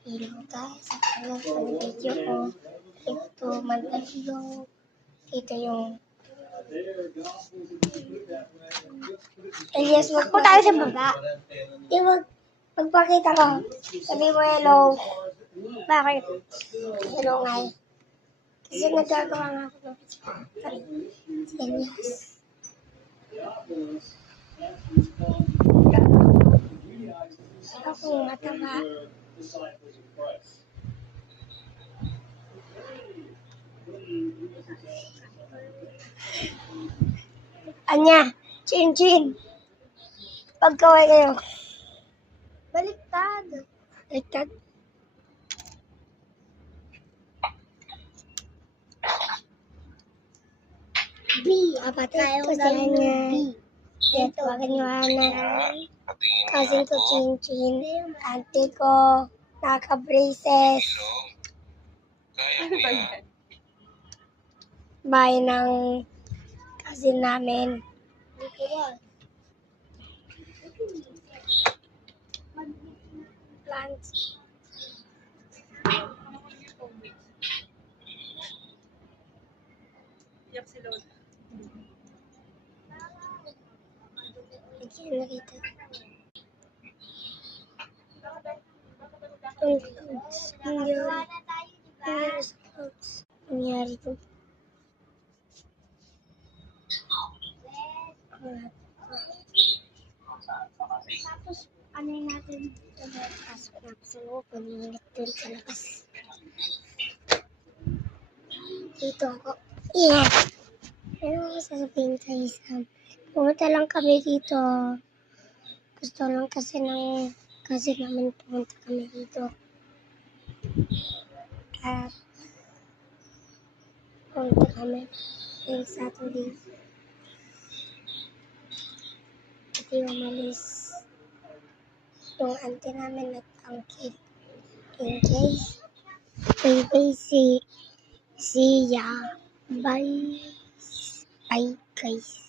Hello guys, ako sa video ko. Ito, Mandaluyong. Dito yung Elias, wag po tayo sa baba. Di wag, magpakita ko. Sabi mo hello. Bakit? Hello nga eh. Kasi nagagawa nga ako ng si Elias. Ako mataba. Anya, chin. Pagkaway kayo. Baliktad. B. Kapatid ko si Anya. Ito, ganyan. Cousin ko, Chin. Auntie ko, naka-braces. Ano ba yan? Bahay ng cousin namin. Plants. Iyak si Lola. Lagyan na rito. Ang clouds. Nangyari to. Tapos, ano yung natin dito na pasok na sa loob. Pag-iinit dun sa labas. Dito ako. Yeah. Ano ako sasabihin sa isang? Pumunta lang kami dito. Gusto lang kasi namin pumunta kami dito. At pumunta kami ng Saturday. Hindi umalis yung auntie namin at uncle. In case, si Siya. Bye guys.